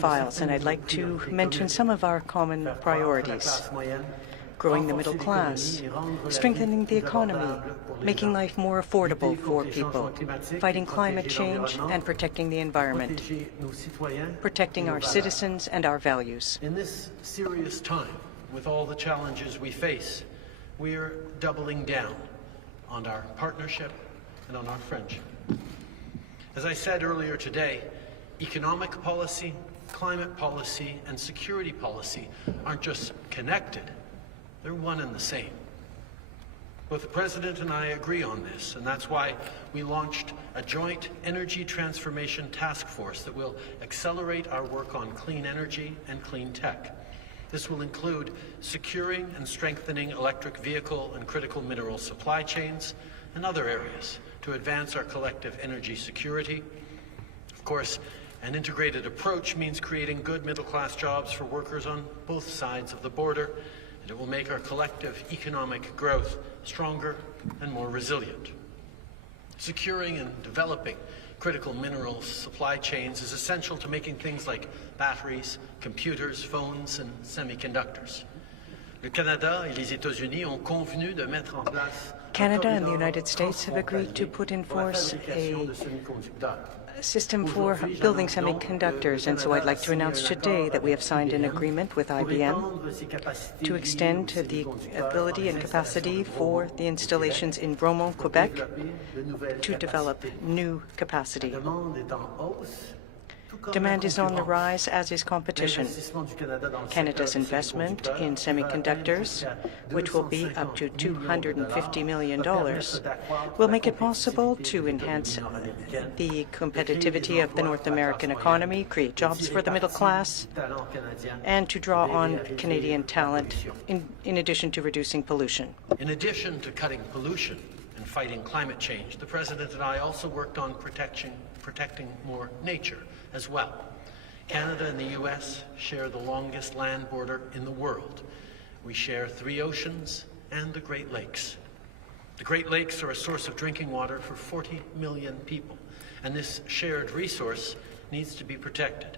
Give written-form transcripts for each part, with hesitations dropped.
files, and I'd like to mention some of our common priorities. Growing the middle class, strengthening the economy, making life more affordable for people, fighting climate change, and protecting the environment, protecting our citizens and our values. In this serious time, with all the challenges we face, we're doubling down on our partnership and on our friendship. As I said earlier today, economic policy, climate policy, and security policy aren't just connected. They're one and the same. Both the President and I agree on this, and that's why we launched a joint energy transformation task force that will accelerate our work on clean energy and clean tech. This will include securing and strengthening electric vehicle and critical mineral supply chains and other areas to advance our collective energy security. Of course, an integrated approach means creating good middle-class jobs for workers on both sides of the border, and it will make our collective economic growth stronger and more resilient. Securing and developing critical minerals supply chains is essential to making things like batteries, computers, phones, and semiconductors. Le Canada et les États-Unis ont convenu de mettre en place Canada and the United States have agreed to put in force a system for building semiconductors, and so I'd like to announce today that we have signed an agreement with IBM to extend the ability and capacity for the installations in Bromont, Quebec, to develop new capacity. Demand is on the rise, as is competition. Canada's investment in semiconductors, which will be up to $250 million, will make it possible to enhance the competitivity of the North American economy, create jobs for the middle class, and to draw on Canadian talent in addition to reducing pollution. In addition to cutting pollution and fighting climate change, the President and I also worked on protecting more nature as well. Canada and the U.S. share the longest land border in the world. We share 3 oceans and the Great Lakes. The Great Lakes are a source of drinking water for 40 million people, and this shared resource needs to be protected.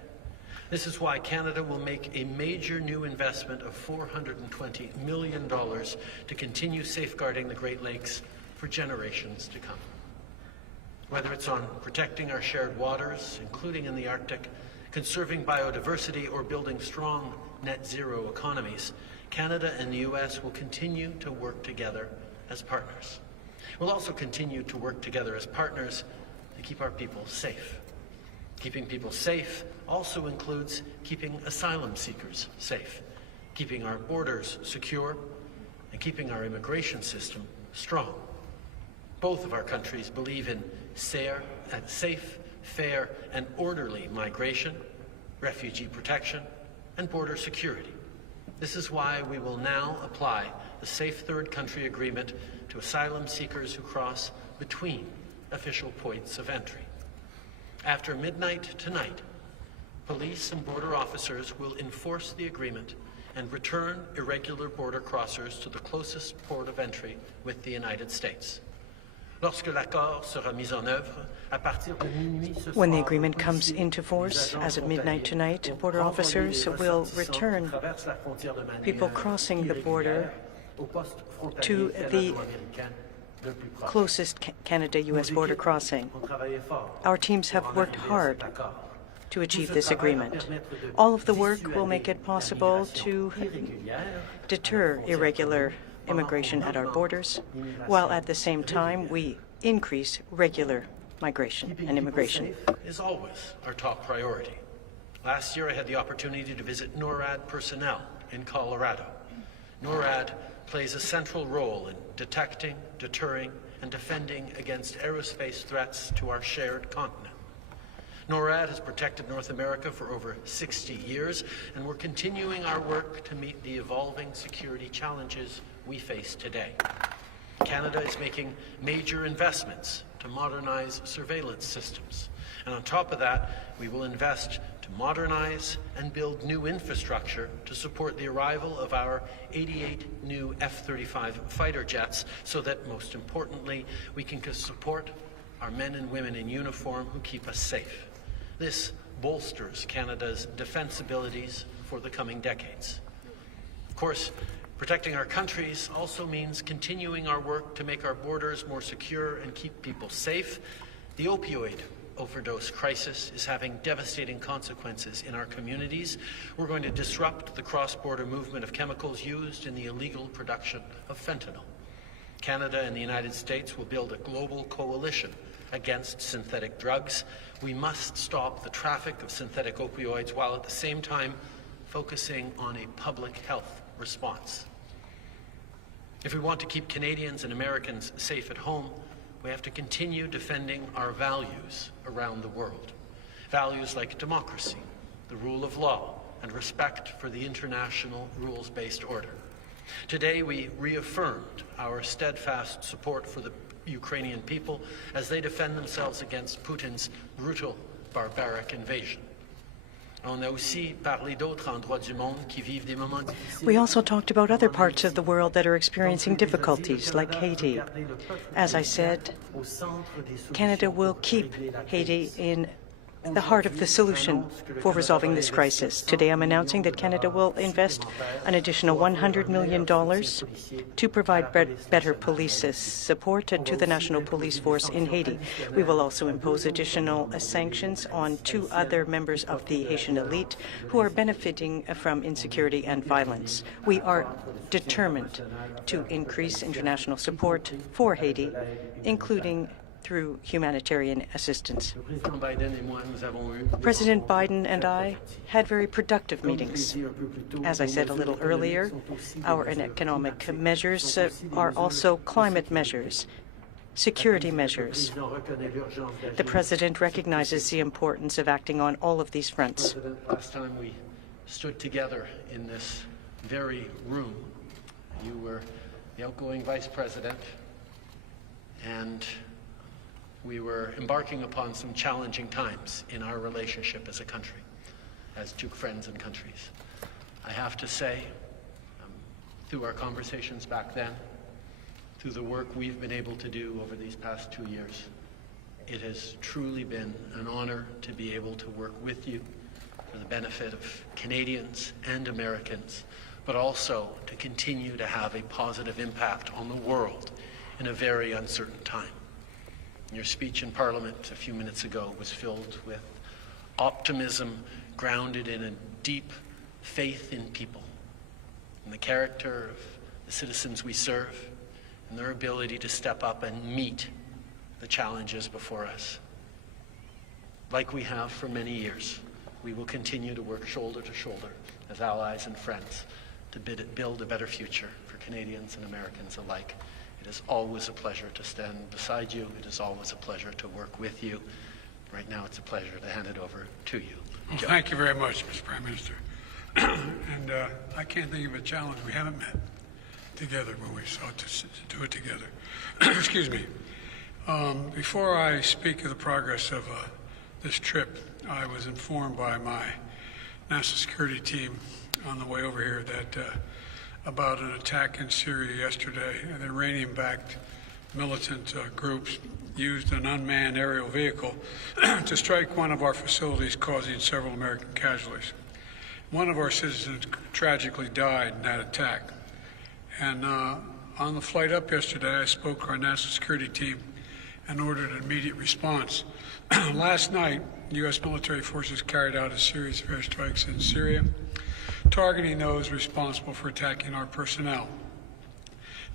This is why Canada will make a major new investment of $420 million to continue safeguarding the Great Lakes for generations to come. Whether it's on protecting our shared waters, including in the Arctic, conserving biodiversity, or building strong net zero economies, Canada and the U.S. will continue to work together as partners. We'll also continue to work together as partners to keep our people safe. Keeping people safe also includes keeping asylum seekers safe, keeping our borders secure, and keeping our immigration system strong. Both of our countries believe in safe, fair, and orderly migration, refugee protection, and border security. This is why we will now apply the Safe Third Country Agreement to asylum seekers who cross between official points of entry. After midnight tonight, police and border officers will enforce the agreement and return irregular border crossers to the closest port of entry with the United States. When the agreement comes into force, as of midnight tonight, border officers will return people crossing the border to the closest Canada-U.S. border crossing. Our teams have worked hard to achieve this agreement. All of the work will make it possible to deter irregular immigration at our borders, while at the same time we increase regular migration and immigration. Safe is always our top priority. Last year I had the opportunity to visit NORAD personnel in Colorado. NORAD plays a central role in detecting, deterring, and defending against aerospace threats to our shared continent. NORAD has protected North America for over 60 years, and we're continuing our work to meet the evolving security challenges we face today. Canada is making major investments to modernize surveillance systems. And on top of that, we will invest to modernize and build new infrastructure to support the arrival of our 88 new F-35 fighter jets, so that, most importantly, we can support our men and women in uniform who keep us safe. This bolsters Canada's defense abilities for the coming decades. Of course, protecting our countries also means continuing our work to make our borders more secure and keep people safe. The opioid overdose crisis is having devastating consequences in our communities. We're going to disrupt the cross-border movement of chemicals used in the illegal production of fentanyl. Canada and the United States will build a global coalition against synthetic drugs. We must stop the traffic of synthetic opioids while at the same time focusing on a public health response. If we want to keep Canadians and Americans safe at home, we have to continue defending our values around the world. Values like democracy, the rule of law, and respect for the international rules-based order. Today, we reaffirmed our steadfast support for the Ukrainian people as they defend themselves against Putin's brutal, barbaric invasion. We also talked about other parts of the world that are experiencing difficulties, like Haiti. As I said, Canada will keep Haiti in the heart of the solution for resolving this crisis. Today, I'm announcing that Canada will invest an additional $100 million to provide better police support to the National Police Force in Haiti. We will also impose additional sanctions on 2 other members of the Haitian elite who are benefiting from insecurity and violence. We are determined to increase international support for Haiti, including through humanitarian assistance. President Biden and I had very productive meetings. As I said a little earlier, our economic measures are also climate measures, security measures. The President recognizes the importance of acting on all of these fronts. Last time we stood together in this very room, you were the outgoing Vice President, and we were embarking upon some challenging times in our relationship as a country, as 2 friends and countries. I have to say, through our conversations back then, through the work we've been able to do over these past 2 years, it has truly been an honor to be able to work with you for the benefit of Canadians and Americans, but also to continue to have a positive impact on the world in a very uncertain time. Your speech in Parliament a few minutes ago was filled with optimism grounded in a deep faith in people, in the character of the citizens we serve, and their ability to step up and meet the challenges before us. Like we have for many years, we will continue to work shoulder to shoulder as allies and friends to build a better future for Canadians and Americans alike. It is always a pleasure to stand beside you. It is always a pleasure to work with you. Right now, it's a pleasure to hand it over to you. Well, thank you very much, Mr. Prime Minister. And I can't think of a challenge we haven't met together when we sought to do it together. Excuse me. Before I speak of the progress of this trip, I was informed by my national security team on the way over here that about an attack in Syria yesterday. The Iranian-backed militant groups used an unmanned aerial vehicle to strike one of our facilities, causing several American casualties. One of our citizens tragically died in that attack. And on the flight up yesterday, I spoke to our national security team and ordered an immediate response. Last night, U.S. military forces carried out a series of airstrikes in Syria, targeting those responsible for attacking our personnel.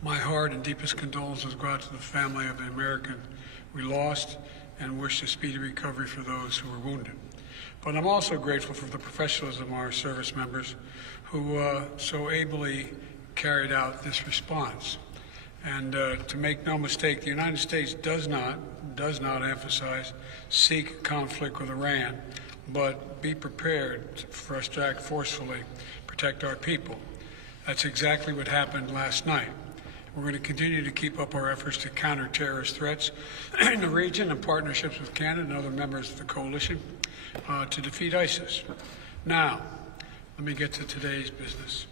My heart and deepest condolences go out to the family of the American we lost and wish a speedy recovery for those who were wounded. But I'm also grateful for the professionalism of our service members who so ably carried out this response. And to make no mistake, the United States does not emphasize seek conflict with Iran, but be prepared for us to act forcefully, protect our people. That's exactly what happened last night. We're going to continue to keep up our efforts to counter terrorist threats in the region in partnerships with Canada and other members of the coalition to defeat ISIS. Now, let me get to today's business.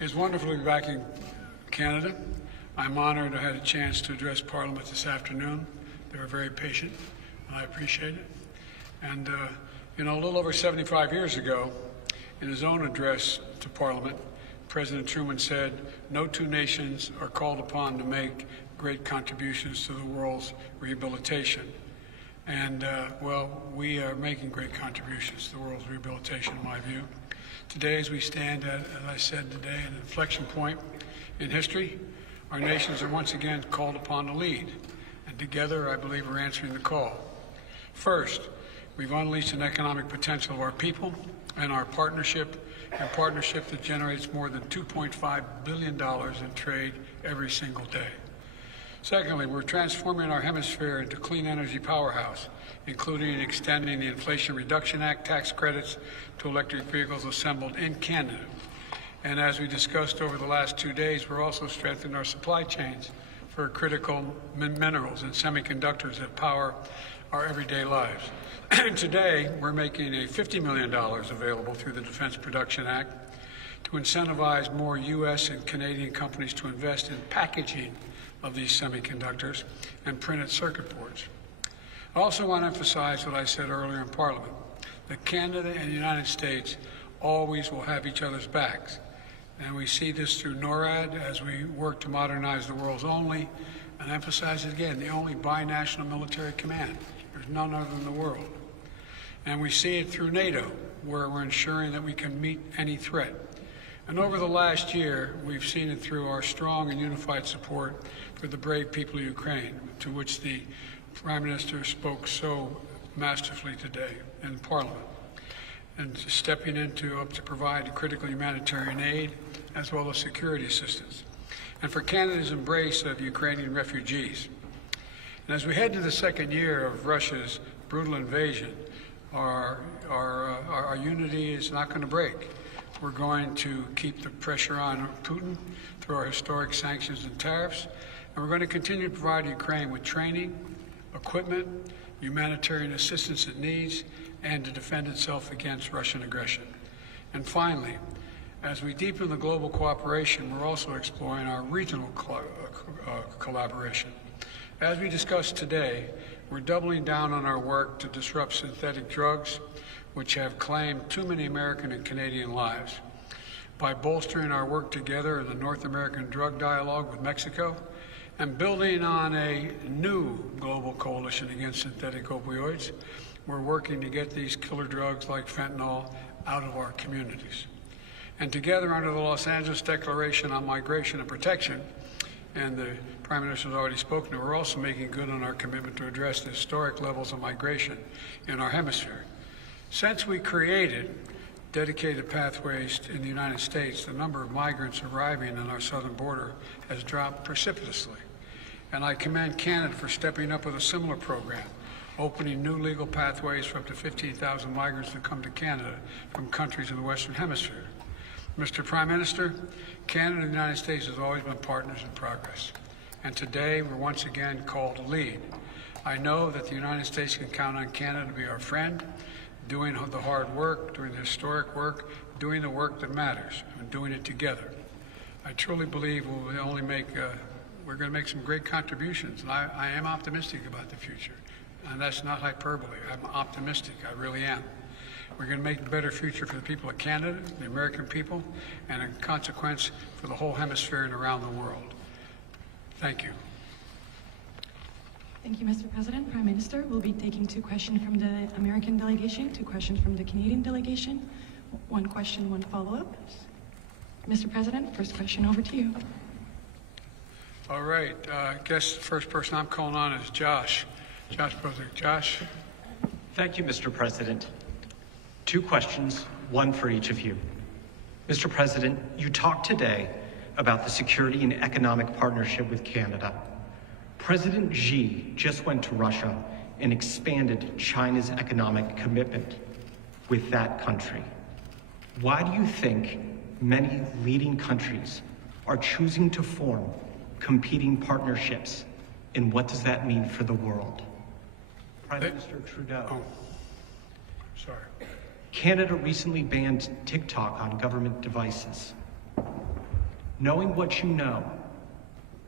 It's wonderful to be back in Canada. I'm honored I had a chance to address Parliament this afternoon. They were very patient, and I appreciate it. And You know, a little over 75 years ago, in his own address to Parliament, President Truman said, "No two nations are called upon to make great contributions to the world's rehabilitation." And, well, we are making great contributions to the world's rehabilitation, in my view. Today, as we stand at, as I said today, an inflection point in history, our nations are once again called upon to lead. And together, I believe we're answering the call. First, we've unleashed an economic potential of our people and our partnership that generates more than $2.5 billion in trade every single day. Secondly, we're transforming our hemisphere into a clean energy powerhouse, including extending the Inflation Reduction Act tax credits to electric vehicles assembled in Canada. And as we discussed over the last 2 days, we're also strengthening our supply chains for critical minerals and semiconductors that power our everyday lives. Today, we're making a $50 million available through the Defense Production Act to incentivize more U.S. and Canadian companies to invest in packaging of these semiconductors and printed circuit boards. I also want to emphasize what I said earlier in Parliament, that Canada and the United States always will have each other's backs. And we see this through NORAD as we work to modernize the world's only, and emphasize it again, the only binational military command. There's none other in the world. And we see it through NATO, where we're ensuring that we can meet any threat. And over the last year, we've seen it through our strong and unified support for the brave people of Ukraine, to which the Prime Minister spoke so masterfully today in Parliament, and stepping up to provide critical humanitarian aid as well as security assistance, and for Canada's embrace of Ukrainian refugees. And as we head to the second year of Russia's brutal invasion, our unity is not going to break. We're going to keep the pressure on Putin through our historic sanctions and tariffs, and we're going to continue to provide Ukraine with training, equipment, humanitarian assistance it needs, and to defend itself against Russian aggression. And finally, as we deepen the global cooperation, we're also exploring our regional collaboration. As we discussed today, we're doubling down on our work to disrupt synthetic drugs, which have claimed too many American and Canadian lives, by bolstering our work together in the North American Drug Dialogue with Mexico, and building on a new global coalition against synthetic opioids. We're working to get these killer drugs like fentanyl out of our communities. And together, under the Los Angeles Declaration on Migration and Protection, and the Prime Minister has already spoken to, we're also making good on our commitment to address the historic levels of migration in our hemisphere. Since we created dedicated pathways in the United States, the number of migrants arriving on our southern border has dropped precipitously. And I commend Canada for stepping up with a similar program, opening new legal pathways for up to 15,000 migrants to come to Canada from countries in the Western Hemisphere. Mr. Prime Minister, Canada and the United States has always been partners in progress. And today, we're once again called to lead. I know that the United States can count on Canada to be our friend, doing the hard work, doing the historic work, doing the work that matters, and doing it together. I truly believe we're going to make some great contributions, and I am optimistic about the future. And that's not hyperbole. I'm optimistic. I really am. We're going to make a better future for the people of Canada, the American people, and in consequence for the whole hemisphere and around the world. Thank you. Thank you, Mr. President. Prime Minister, we'll be taking 2 questions from the American delegation, 2 questions from the Canadian delegation. 1 question, 1 follow-up. Mr. President, first question over to you. All right. I guess the first person I'm calling on is Josh. Josh. Thank you, Mr. President. 2 questions, 1 for each of you. Mr. President, you talked today about the security and economic partnership with Canada. President Xi just went to Russia and expanded China's economic commitment with that country. Why do you think many leading countries are choosing to form competing partnerships, and what does that mean for the world? Prime Minister Trudeau. Oh, sorry. Canada recently banned TikTok on government devices. Knowing what you know,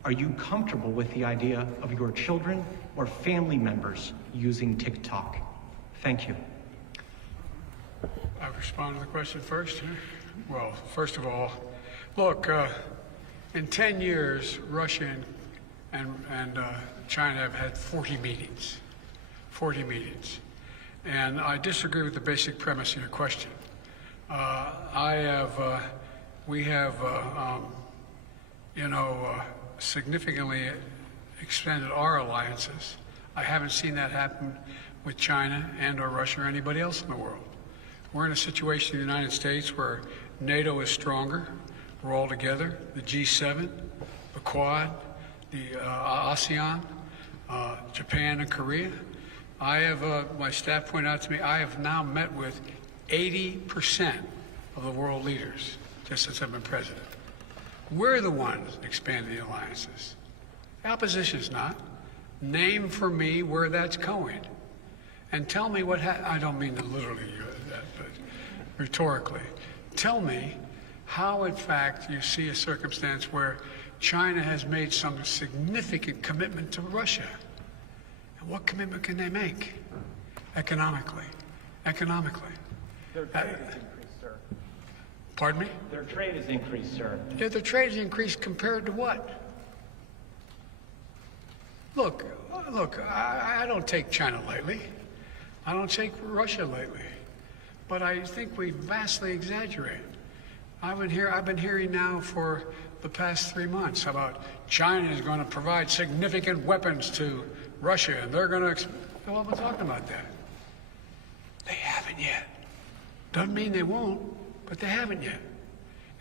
are you comfortable with the idea of your children or family members using TikTok? Thank you. I respond to the question first. Well, first of all, look, in 10 years, Russia and China have had 40 meetings. 40 meetings. And I disagree with the basic premise of your question. We have significantly expanded our alliances. I haven't seen that happen with China and or Russia or anybody else in the world. We're in a situation in the United States where NATO is stronger. We're all together. The G7, the Quad, the ASEAN, Japan and Korea. I have, my staff pointed out to me, I have now met with 80% of the world leaders just since I've been president. We're the ones expanding the alliances. The opposition's not. Name for me where that's going. And tell me what I don't mean to literally that, but rhetorically. Tell me how, in fact, you see a circumstance where China has made some significant commitment to Russia. And what commitment can they make? Economically. Economically. Their trade has increased, sir. Pardon me? Their trade has increased, sir. Yeah, their trade has increased compared to what? Look, I don't take China lightly. I don't take Russia lightly. But I think we vastly exaggerate. I've been hearing now for the past 3 months about China is going to provide significant weapons to Russia, and they're going to. Well, I've been talking about that. They haven't yet. Doesn't mean they won't, but they haven't yet.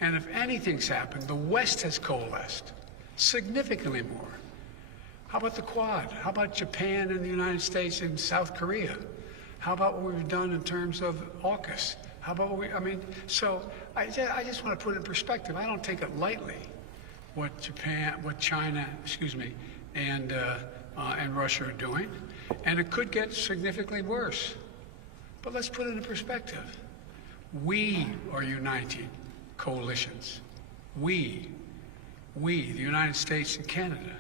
And if anything's happened, the West has coalesced significantly more. How about the Quad? How about Japan and the United States and South Korea? How about what we've done in terms of AUKUS? How about so I just want to put it in perspective. I don't take it lightly what China, and Russia are doing. And it could get significantly worse. But let's put it in perspective. We are uniting coalitions. We, the United States and Canada.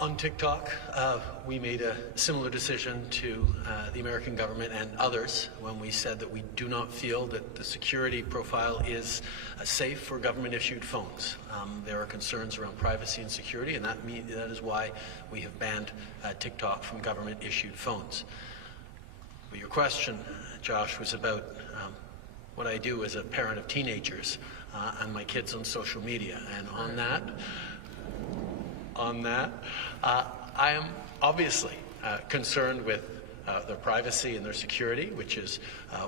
On TikTok, we made a similar decision to the American government and others when we said that we do not feel that the security profile is safe for government-issued phones. There are concerns around privacy and security, and that is why we have banned TikTok from government-issued phones. But your question, Josh, was about what I do as a parent of teenagers and my kids on social media. And on that, I am obviously concerned with their privacy and their security, which is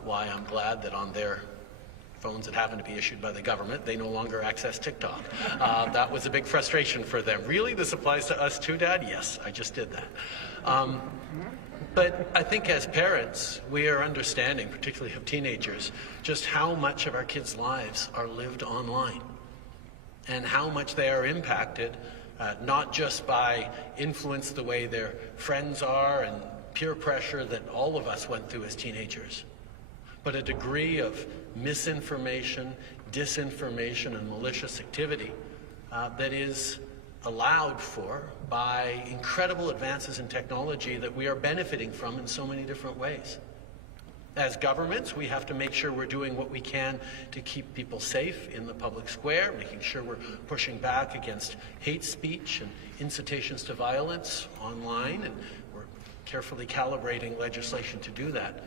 why I'm glad that on their phones that happen to be issued by the government, they no longer access TikTok. That was a big frustration for them. Really? This applies to us too, Dad? Yes, I just did that. But I think as parents, we are understanding, particularly of teenagers, just how much of our kids' lives are lived online and how much they are impacted not just by influence the way their friends are and peer pressure that all of us went through as teenagers, but a degree of misinformation, disinformation, and malicious activity that is allowed for by incredible advances in technology that we are benefiting from in so many different ways. As governments, we have to make sure we're doing what we can to keep people safe in the public square, making sure we're pushing back against hate speech and incitations to violence online, and we're carefully calibrating legislation to do that.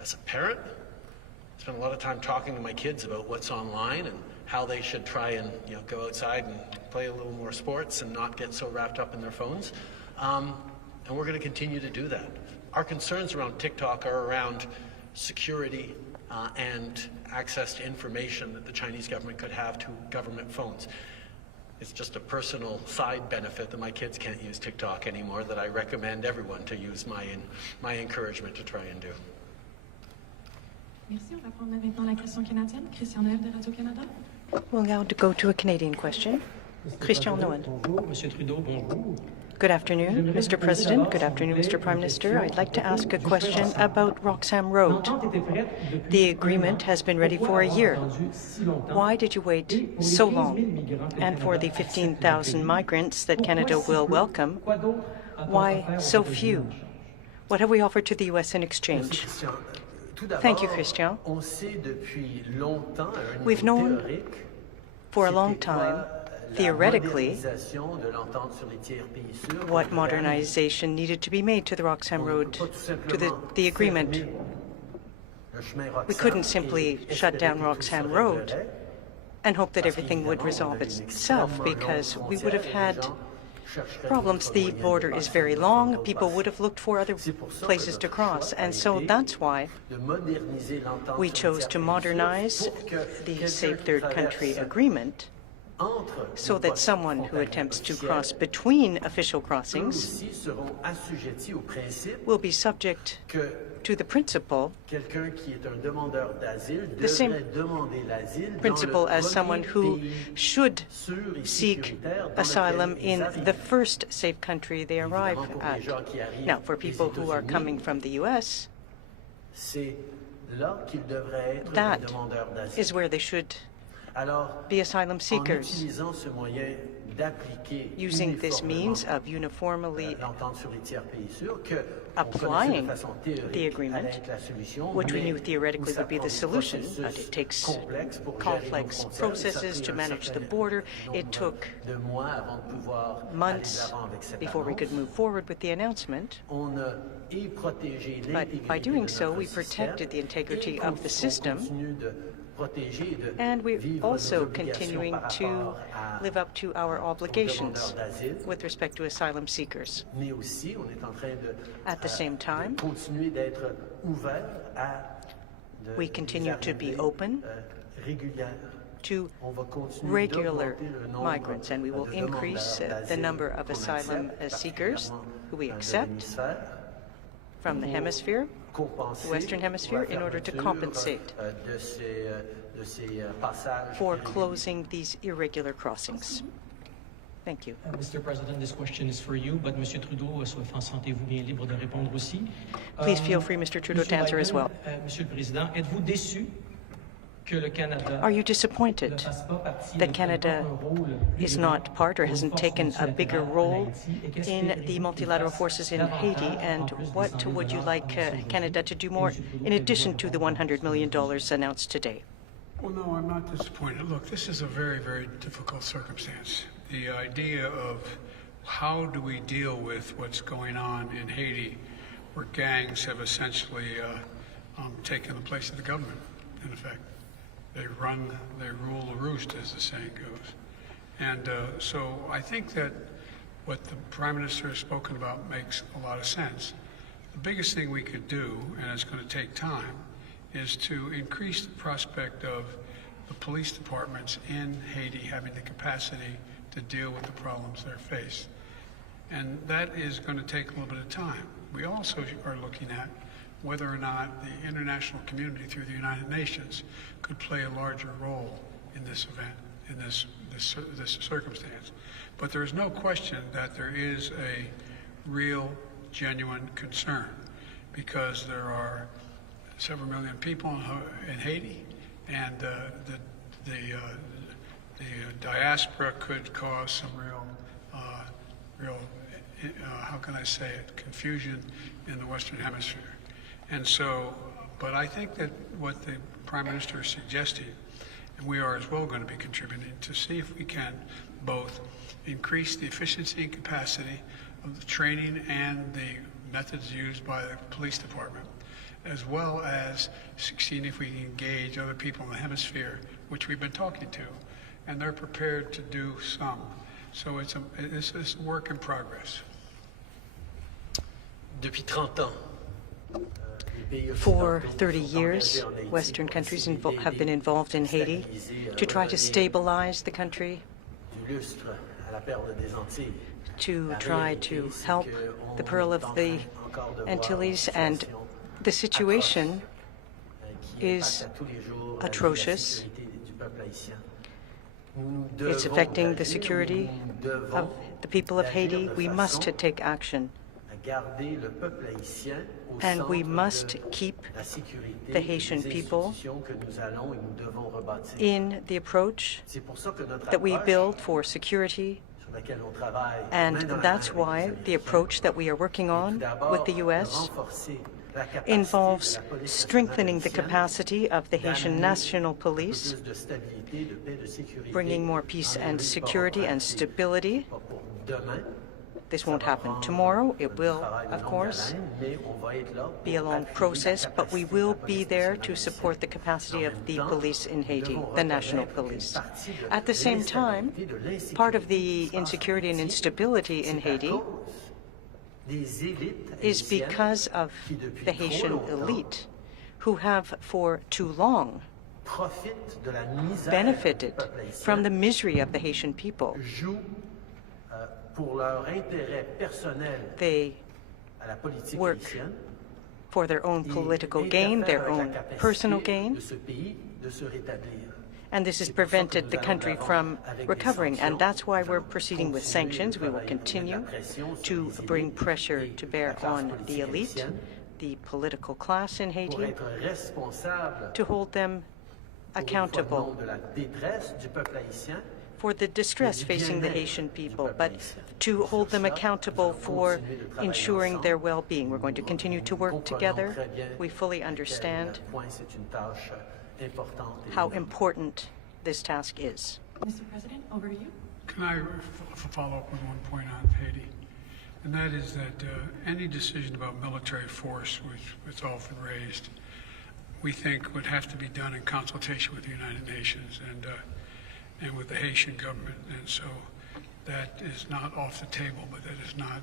As a parent, I spend a lot of time talking to my kids about what's online and how they should try and go outside and play a little more sports and not get so wrapped up in their phones. And we're going to continue to do that. Our concerns around TikTok are around security and access to information that the Chinese government could have to government phones. It's just a personal side benefit that my kids can't use TikTok anymore that I recommend everyone to use my encouragement to try and do. Merci. On va prendre maintenant la question canadienne. Christian Noël de Radio-Canada. We'll now go to a Canadian question. Christian Noël. Bonjour, Monsieur Trudeau, bonjour. Good afternoon, Mr. President. Good afternoon, Mr. Prime Minister. I'd like to ask a question about Roxham Road. The agreement has been ready for a year. Why did you wait so long? And for the 15,000 migrants that Canada will welcome, why so few? What have we offered to the U.S. in exchange? Thank you, Christian. We've known for a long time, theoretically, what modernization needed to be made to the Roxham Road, to the agreement. We couldn't simply shut down Roxham Road and hope that everything would resolve itself, because we would have had problems. The border is very long. People would have looked for other places to cross. And so that's why we chose to modernize the Safe Third Country Agreement, so that someone who attempts to cross between official crossings will be subject to the principle, the same principle as someone who should seek asylum in the first safe country they arrive at. Now, for people who are coming from the U.S., that is where they should be asylum seekers. Using this means of uniformly applying the agreement, which we knew theoretically would be the solution, but it takes complex processes to manage the border. It took months before we could move forward with the announcement. But by doing so, we protected the integrity of the system, and we're also continuing to live up to our obligations with respect to asylum seekers. At the same time, we continue to be open to regular migrants, and we will increase the number of asylum seekers who we accept from the hemisphere, the Western Hemisphere, in order to compensate for closing these irregular crossings. Thank you. Mr. President, this question is for you, but Monsieur Trudeau, sentez-vous bien libre de répondre aussi. Please feel free, Mr. Trudeau, to answer as well. Monsieur le Président, êtes-vous déçu que le Canada Are you disappointed that Canada is not part or hasn't taken a bigger role in the multilateral forces in Haiti? And what would you like Canada to do more in addition to the $100 million announced today? Well, no, I'm not disappointed. Look, this is a very, very difficult circumstance. The idea of how do we deal with what's going on in Haiti, where gangs have essentially taken the place of the government, in effect. They rule the roost, as the saying goes. And so I think that what the Prime Minister has spoken about makes a lot of sense. The biggest thing we could do, and it's going to take time, is to increase the prospect of the police departments in Haiti having the capacity to deal with the problems they face. And that is going to take a little bit of time. We also are looking at whether or not the international community through the United Nations could play a larger role in this event, in this circumstance. But there is no question that there is a real, genuine concern, because there are several million people in Haiti, and the diaspora could cause some real, how can I say it, confusion in the Western Hemisphere. And so, but I think that what the Prime Minister is suggesting, and we are as well going to be contributing, to see if we can both increase the efficiency and capacity of the training and the methods used by the police department, as well as seeing if we can engage other people in the hemisphere, which we've been talking to, and they're prepared to do some. So it's a work in progress. Depuis 30 ans, For 30 years, Western countries have been involved in Haiti to try to stabilize the country, to try to help the Pearl of the Antilles, and the situation is atrocious. It's affecting the security of the people of Haiti. We must take action, and we must keep the Haitian people in the approach that we build for security And that's why the approach that we are working on with the U.S. involves strengthening the capacity of the Haitian National Police, bringing more peace and security and stability. This won't happen tomorrow. It will, of course, be a long process, but we will be there to support the capacity of the police in Haiti, the national police. At the same time, part of the insecurity and instability in Haiti is because of the Haitian elite, who have for too long benefited from the misery of the Haitian people. They work for their own political gain, their own personal gain, and this has prevented the country from recovering, and that's why we're proceeding with sanctions. We will continue to bring pressure to bear on the elite, the political class in Haiti, to hold them accountable for the distress facing the Haitian people, but to hold them accountable for ensuring their well-being. We're going to continue to work together. We fully understand how important this task is. Mr. President, over to you. Can I follow up with one point on Haiti? And that is that any decision about military force, which is often raised, we think would have to be done in consultation with the United Nations and with the Haitian government. And so that is not off the table, but that is not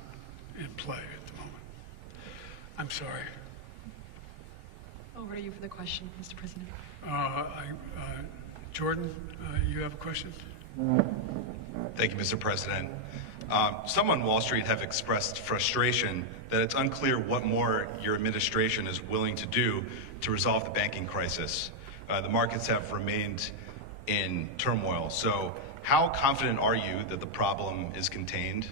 in play at the moment. I'm sorry. Over to you for the question, Mr. President. Jordan, you have a question? Thank you, Mr. President. Some on Wall Street have expressed frustration that it's unclear what more your administration is willing to do to resolve the banking crisis. The markets have remained in turmoil. So how confident are you that the problem is contained?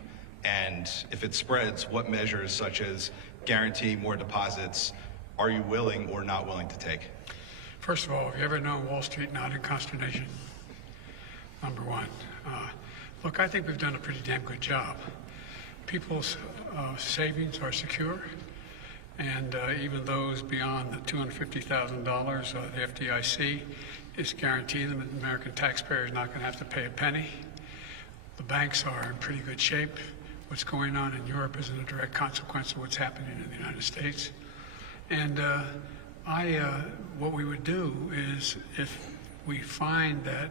And if it spreads, what measures, such as guaranteeing more deposits, are you willing or not willing to take? First of all, have you ever known Wall Street not in consternation? Number one. Look, I think we've done a pretty damn good job. People's savings are secure, and even those beyond the $250,000, the FDIC is guaranteed them that the American taxpayer is not going to have to pay a penny. The banks are in pretty good shape. What's going on in Europe isn't a direct consequence of what's happening in the United States. And what we would do is, if we find that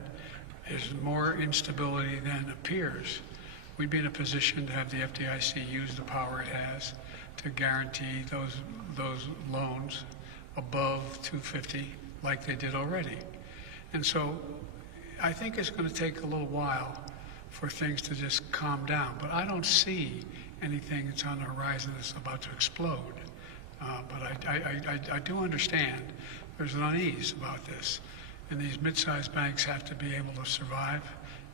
there's more instability than appears, we'd be in a position to have the FDIC use the power it has to guarantee those loans above 250 like they did already. And so I think it's going to take a little while for things to just calm down. But I don't see anything that's on the horizon that's about to explode. But I do understand there's an unease about this. And these mid-sized banks have to be able to survive.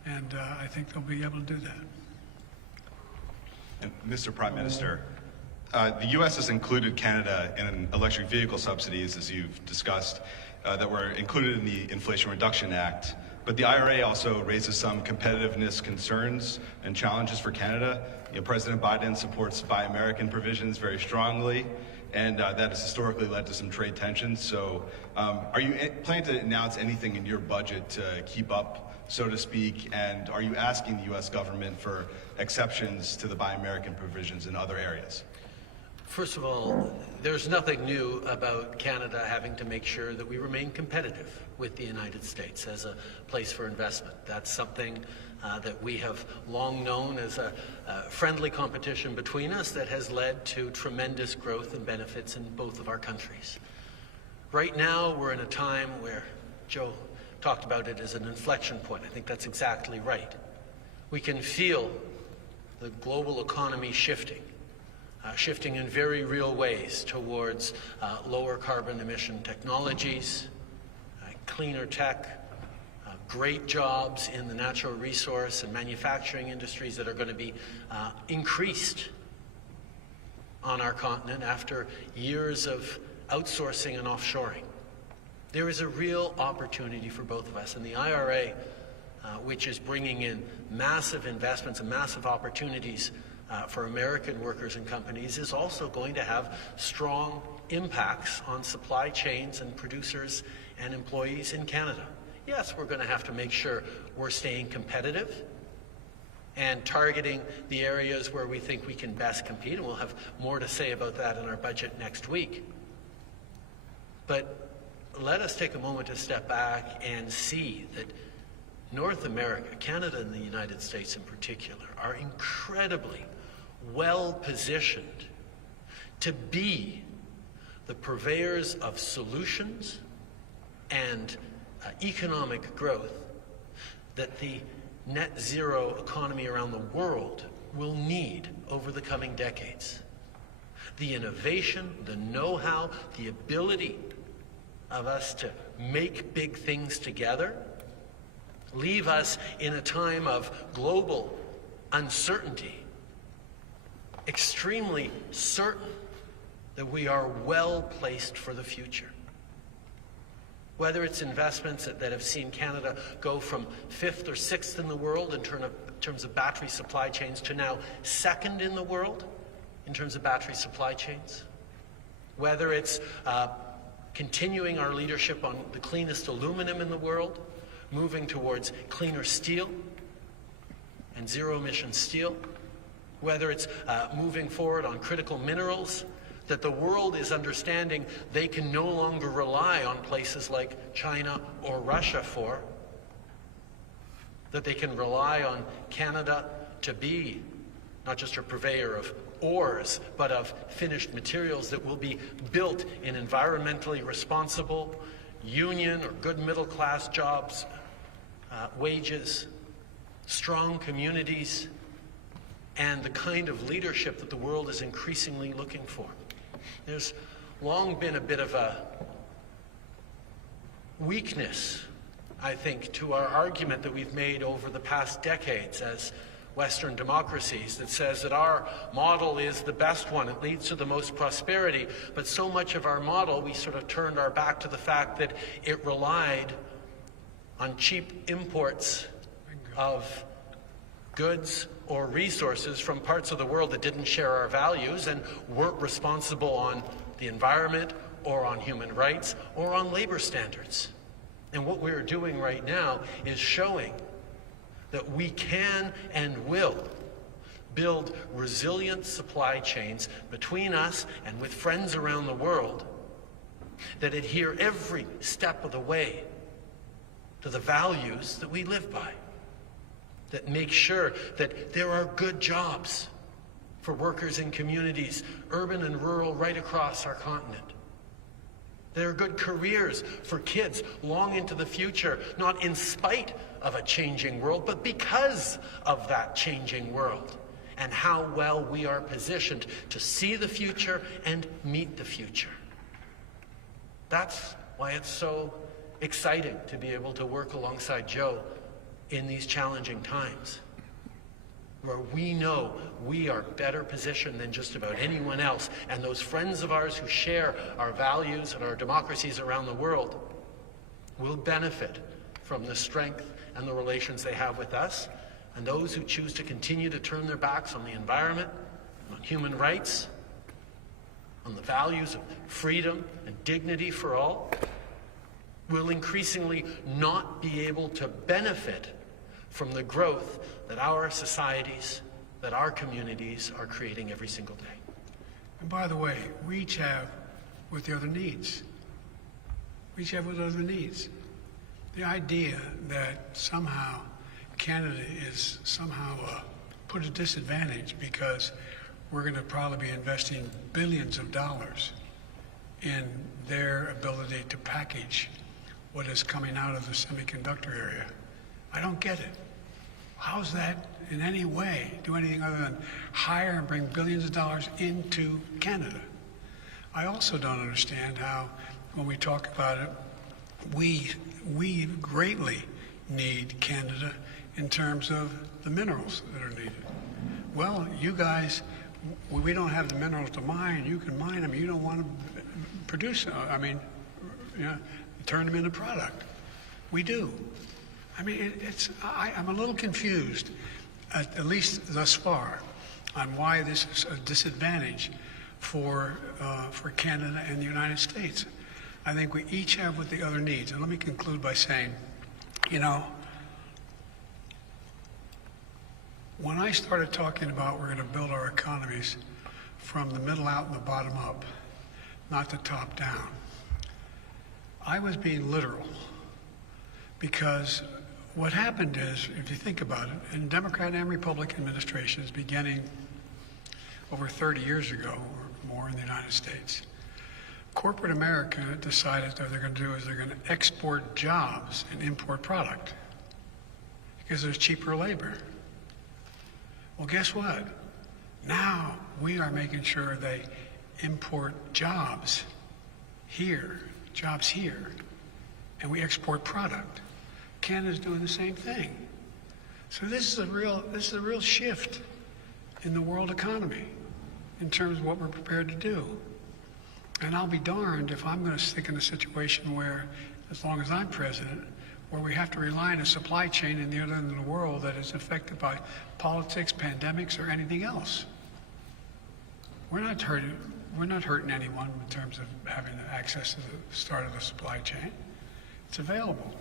And I think they'll be able to do that. And Mr. Prime Minister, the U.S. has included Canada in electric vehicle subsidies, as you've discussed, that were included in the Inflation Reduction Act. But the IRA also raises some competitiveness concerns and challenges for Canada. President Biden supports Buy American provisions very strongly, and that has historically led to some trade tensions. So are you planning to announce anything in your budget to keep up, so to speak, and are you asking the U.S. government for exceptions to the Buy American provisions in other areas? First of all, there's nothing new about Canada having to make sure that we remain competitive with the United States as a place for investment. That's something that we have long known as a friendly competition between us that has led to tremendous growth and benefits in both of our countries. Right now, we're in a time where Joe talked about it as an inflection point. I think that's exactly right. We can feel the global economy shifting in very real ways towards lower carbon emission technologies, cleaner tech, great jobs in the natural resource and manufacturing industries that are going to be increased on our continent after years of outsourcing and offshoring. There is a real opportunity for both of us, and the IRA which is bringing in massive investments and massive opportunities for American workers and companies, is also going to have strong impacts on supply chains and producers and employees in Canada. Yes, we're going to have to make sure we're staying competitive and targeting the areas where we think we can best compete, and we'll have more to say about that in our budget next week. But let us take a moment to step back and see that North America, Canada and the United States in particular, are incredibly well positioned to be the purveyors of solutions and economic growth that the net zero economy around the world will need over the coming decades. The innovation, the know-how, the ability of us to make big things together leave us in a time of global uncertainty, extremely certain that we are well placed for the future. Whether it's investments that have seen Canada go from 5th or 6th in the world in terms of battery supply chains to now 2nd in the world in terms of battery supply chains. Whether it's continuing our leadership on the cleanest aluminum in the world, moving towards cleaner steel and zero-emission steel. Whether it's moving forward on critical minerals that the world is understanding they can no longer rely on places like China or Russia for, that they can rely on Canada to be not just a purveyor of ores, but of finished materials that will be built in environmentally responsible, union or good middle class jobs, wages, strong communities, and the kind of leadership that the world is increasingly looking for. There's long been a bit of a weakness, I think, to our argument that we've made over the past decades as Western democracies that says that our model is the best one, it leads to the most prosperity, but so much of our model, we sort of turned our back to the fact that it relied on cheap imports of goods or resources from parts of the world that didn't share our values and weren't responsible on the environment or on human rights or on labor standards. And what we're doing right now is showing that we can and will build resilient supply chains between us and with friends around the world that adhere every step of the way to the values that we live by, that make sure that there are good jobs for workers in communities, urban and rural, right across our continent. There are good careers for kids long into the future, not in spite of a changing world, but because of that changing world, and how well we are positioned to see the future and meet the future. That's why it's so exciting to be able to work alongside Joe in these challenging times, where we know we are better positioned than just about anyone else, and those friends of ours who share our values and our democracies around the world will benefit from the strength and the relations they have with us, and those who choose to continue to turn their backs on the environment, on human rights, on the values of freedom and dignity for all, will increasingly not be able to benefit from the growth that our societies, that our communities are creating every single day. And by the way, we each have with the other needs. We each have with other needs. The idea that somehow Canada is somehow put at a disadvantage because we're going to probably be investing billions of dollars in their ability to package what is coming out of the semiconductor area. I don't get it. How's that in any way do anything other than hire and bring billions of dollars into Canada? I also don't understand how, when we talk about it, we greatly need Canada in terms of the minerals that are needed. Well, you guys, we don't have the minerals to mine. You can mine them. You don't want to produce, turn them into product. We do. I mean, I'm a little confused, at least thus far, on why this is a disadvantage for Canada and the United States. I think we each have what the other needs. And let me conclude by saying, you know, when I started talking about we're going to build our economies from the middle out and the bottom up, not the top down, I was being literal. Because what happened is, if you think about it, in Democrat and Republican administrations beginning over 30 years ago or more in the United States, corporate America decided that what they're going to do is they're going to export jobs and import product because there's cheaper labor. Well, guess what? Now we are making sure they import jobs here, and we export product. Canada's doing the same thing. So this is a real shift in the world economy in terms of what we're prepared to do. And I'll be darned if I'm going to stick in a situation where, as long as I'm president, where we have to rely on a supply chain in the other end of the world that is affected by politics, pandemics, or anything else. We're not hurting anyone in terms of having access to the start of the supply chain. It's available.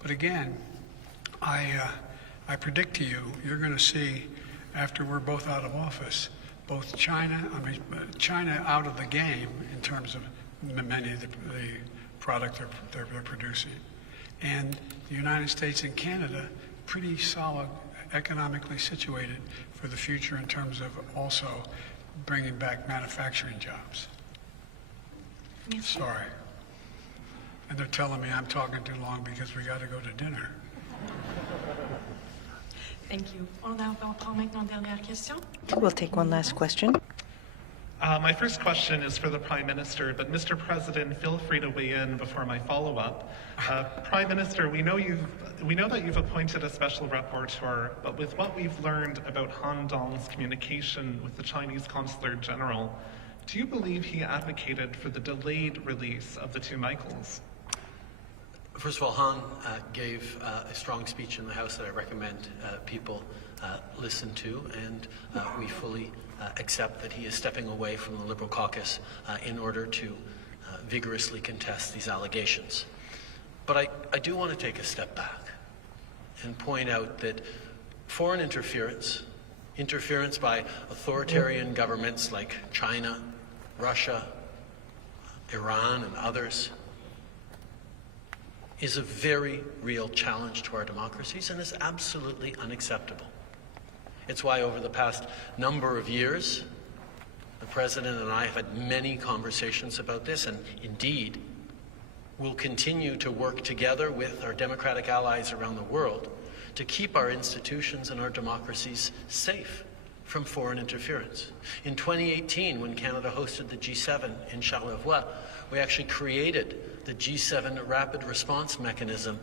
But again, I predict to you, you're going to see, after we're both out of office, both China out of the game in terms of many of the product they're producing, and the United States and Canada pretty solid, economically situated for the future in terms of also bringing back manufacturing jobs. Sorry. And they're telling me I'm talking too long because we got to go to dinner. Thank you. On va prendre maintenant dernière question. We'll take one last question. My first question is for the Prime Minister, but Mr. President, feel free to weigh in before my follow-up. Prime Minister, we know that you've appointed a special rapporteur, but with what we've learned about Han Dong's communication with the Chinese Consular General, do you believe he advocated for the delayed release of the two Michaels? First of all, Han gave a strong speech in the House that I recommend people listen to, and we fully accept that he is stepping away from the Liberal caucus in order to vigorously contest these allegations. But I do want to take a step back and point out that foreign interference by authoritarian governments like China, Russia, Iran, and others is a very real challenge to our democracies and is absolutely unacceptable. It's why over the past number of years, the President and I have had many conversations about this, and indeed, we'll continue to work together with our democratic allies around the world to keep our institutions and our democracies safe from foreign interference. In 2018, when Canada hosted the G7 in Charlevoix, we actually created the G7 Rapid Response Mechanism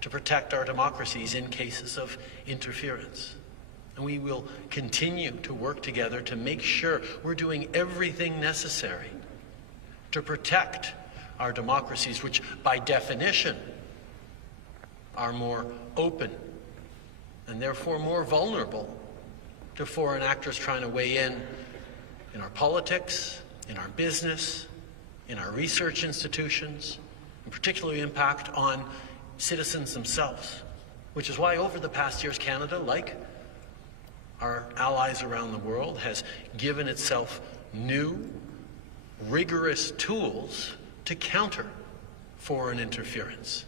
to protect our democracies in cases of interference. And we will continue to work together to make sure we're doing everything necessary to protect our democracies, which by definition are more open and therefore more vulnerable to foreign actors trying to weigh in our politics, in our business, in our research institutions, and particularly impact on citizens themselves, which is why over the past years Canada, like our allies around the world, has given itself new, rigorous tools to counter foreign interference.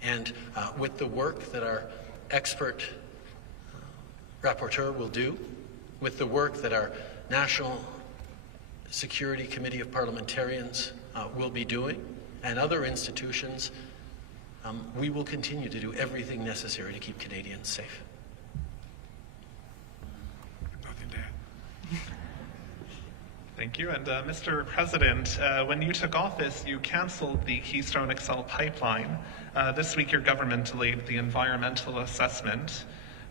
And with the work that our expert rapporteur will do, with the work that our National Security Committee of Parliamentarians will be doing, and other institutions, we will continue to do everything necessary to keep Canadians safe. Nothing to add. Thank you. And Mr. President, when you took office, you canceled the Keystone XL pipeline. This week, your government delayed the environmental assessment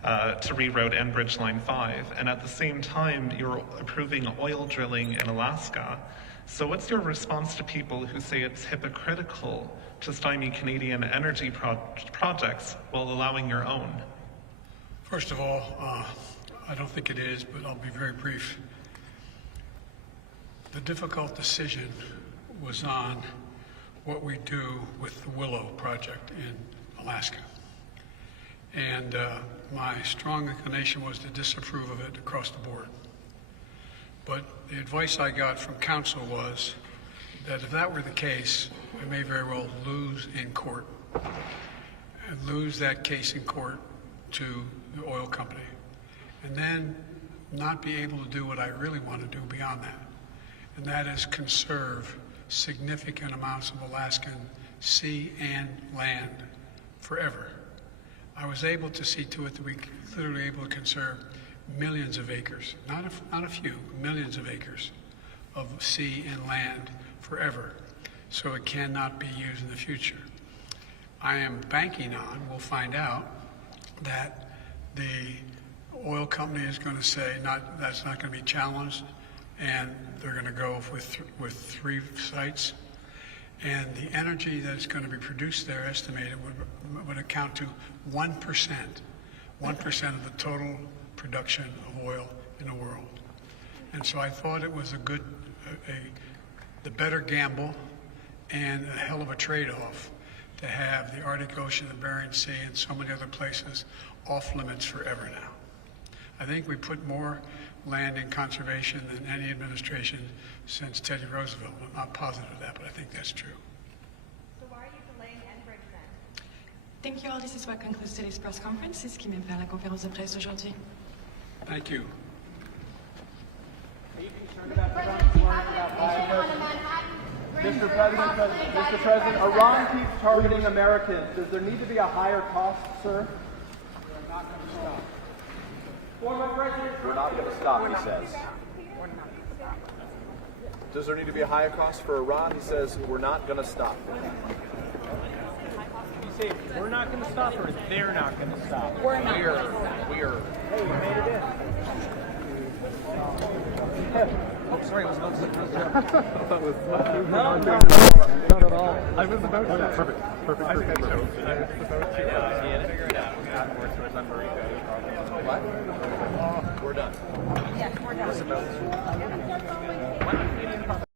to reroute Enbridge Line 5, and at the same time, you're approving oil drilling in Alaska. So what's your response to people who say it's hypocritical to stymie Canadian energy projects while allowing your own? First of all, I don't think it is, but I'll be very brief. The difficult decision was on what we do with the Willow project in Alaska. And my strong inclination was to disapprove of it across the board. But the advice I got from counsel was that if that were the case, I may very well lose in court and lose that case in court to the oil company, and then not be able to do what I really want to do beyond that, and that is conserve significant amounts of Alaskan sea and land forever. I was able to see to it that we literally able to conserve millions of acres, not a few, millions of acres of sea and land forever, so it cannot be used in the future. I am banking on, we'll find out, that the oil company is going to say that's not going to be challenged, and they're going to go with 3 sites, and the energy that's going to be produced there, estimated, would account to 1% of the total production of oil in the world. And so I thought it was the better gamble and a hell of a trade-off to have the Arctic Ocean, the Bering Sea, and so many other places off limits forever now. I think we put more land in conservation than any administration since Teddy Roosevelt. I'm not positive of that, but I think that's true. So why are you delaying Enbridge then? Thank you all. This is what concludes today's press conference. C'est ce qui met fin à la conférence de presse d'aujourd'hui. Thank you. Mr. President, Iran keeps targeting Americans. Does there need to be a higher cost, sir? We're not going to stop, he says. Does there need to be a higher cost for Iran? He says, we're not going to stop. You say, we're not going to stop, or they're not going to stop? We're. Hey, you made it in. Oh, sorry, I was about to say. No, not at all. I was about to. Perfect. I think so. I was about to. Figure it out. More towards What? We're done. Yes, we're done. What?